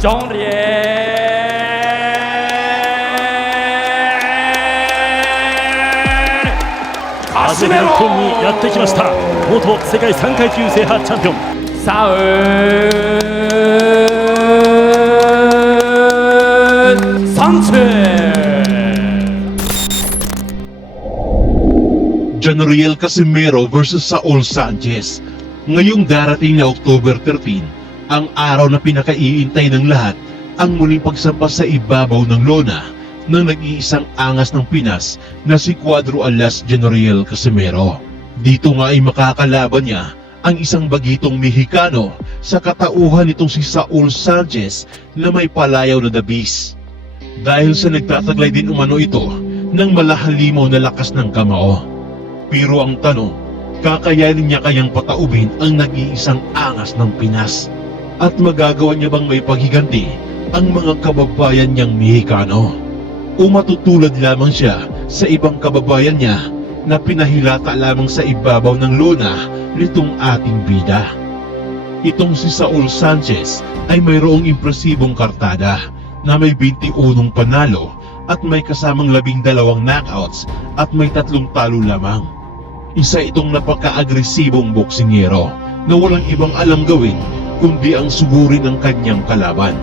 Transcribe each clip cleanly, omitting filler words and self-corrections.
初めて日本にやってきました元世界3階級制覇チャンピオンサウン・サンチェス。 Janriel Casimero versus Saul Sanchez. Ngayong darating na October 13, ang araw na pinakaiintay ng lahat, ang muling pagsampas sa ibabaw ng lona ng nag-iisang angas ng Pinas na si Cuadro Alas Janriel Casimero. Dito nga ay makakalaban niya ang isang bagitong Mexicano sa katauhan nitong si Saul Sanchez na may palayaw na dabis. Dahil sa nagtataglay din umano ito ng malahalimaw na lakas ng kamao. Pero ang tanong, kakayanin niya kayang pataubin ang nag-iisang angas ng Pinas? At magagawa niya bang may paghiganti ang mga kababayan niyang Mexicano? O matutulad lamang siya sa ibang kababayan niya na pinahilata lamang sa ibabaw ng lona nitong ating bida? Itong si Saul Sanchez ay mayroong impresibong kartada na may 21 panalo at may kasamang 12 knockouts at may 3 talo lamang. Isa itong napaka-agresibong boksingero na walang ibang alam gawin kundi ang sugurin ang kanyang kalaban.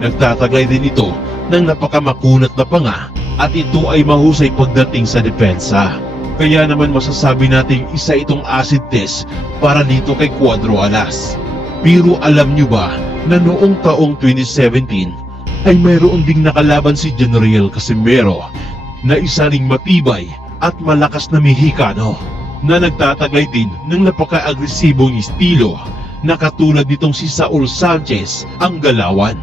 Nagtataglay din ito ng napakamakunat na panga at ito ay mahusay pagdating sa depensa. Kaya naman masasabi nating isa itong acid test para dito kay Cuadro Alas. Pero alam nyo ba na noong taong 2017 ay mayroon ding nakalaban si Janriel Casimero na isa ring matibay at malakas na Mexicano na nagtataglay din ng napaka-agresibong estilo na katulad nitong si Saul Sanchez ang galawan.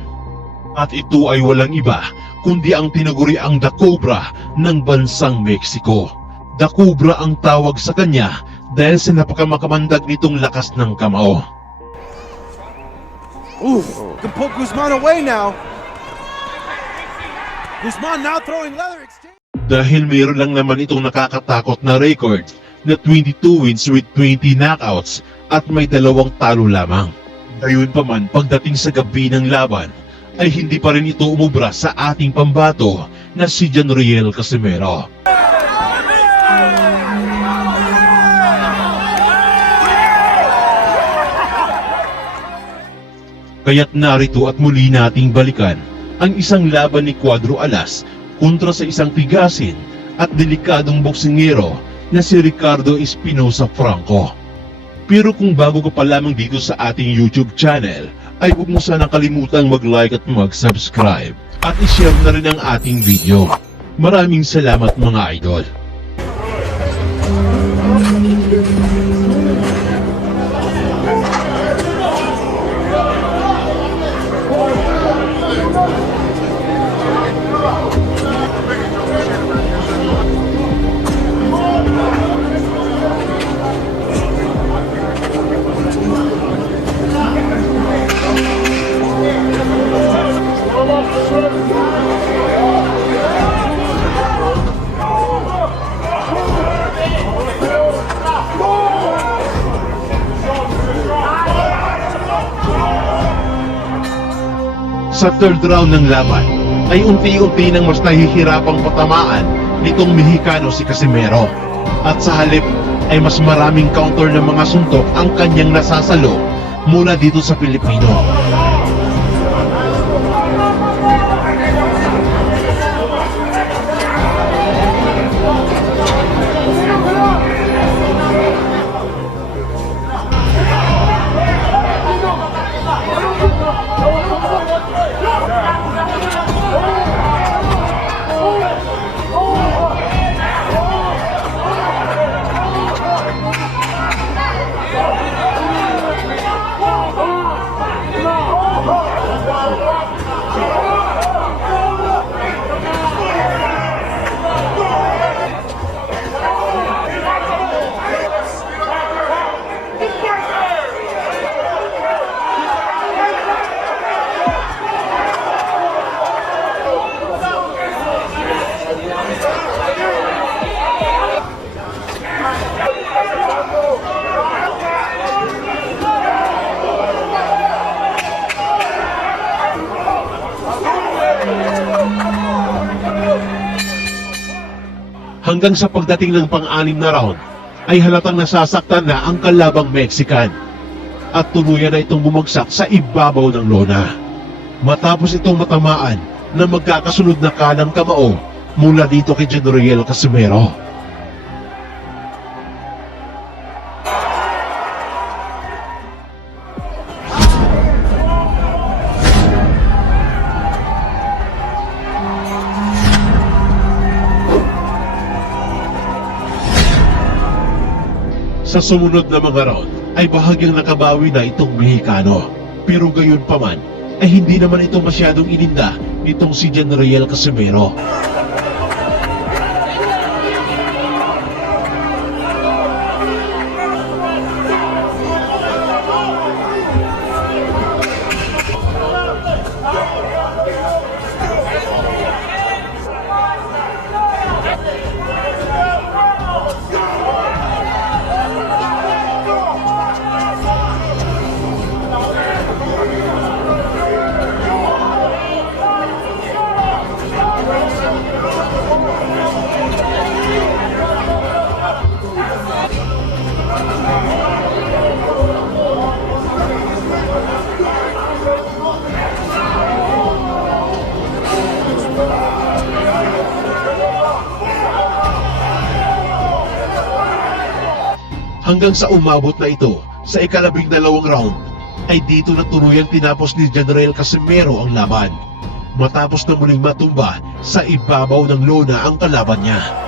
At ito ay walang iba kundi ang tinaguriang The Cobra ng bansang Mexico. The Cobra ang tawag sa kanya dahil sa napakamakamandag nitong lakas ng kamao. Ooh, can put Guzman away now. Guzman now throwing leather exchange. Dahil mayroon lang naman itong nakakatakot na record na 22 wins with 20 knockouts at may 2 talo lamang. Gayunpaman pagdating sa gabi ng laban ay hindi pa rin ito umubra sa ating pambato na si Janriel Casimero. Kaya't narito at muli nating balikan ang isang laban ni Cuadro Alas kontra sa isang tigasin at delikadong boksingero na si Ricardo Espinosa Franco. Pero kung bago ka pa lamang dito sa ating YouTube channel, ay huwag mo sanang kalimutang mag-like at mag-subscribe at i-share na rin ang ating video. Maraming salamat mga idol. Sa third round ng laban, ay unti-unti nang mas nahihirapang patamaan nitong Mexicano si Casimero. At sa halip ay mas maraming counter ng mga suntok ang kanyang nasasalo mula dito sa Pilipino. Hanggang sa pagdating ng pang-anim na round, ay halatang nasasaktan na ang kalabang Mexican at tuluyan na itong bumagsak sa ibabaw ng lona. Matapos itong matamaan na magkakasunod na kanang kamao mula dito kay Jenoriel Casimero. Sa sumunod na mga round ay bahagyang nakabawi na itong Mexicano. Pero gayon pa man ay hindi naman ito masyadong ininda nitong si Jenoriel Casimero. Hanggang sa umabot na ito sa ika-12 round ay dito na tuluyang tinapos ni Jenoriel Casimero ang laban matapos na muling matumba sa ibabaw ng lona ang kalaban niya.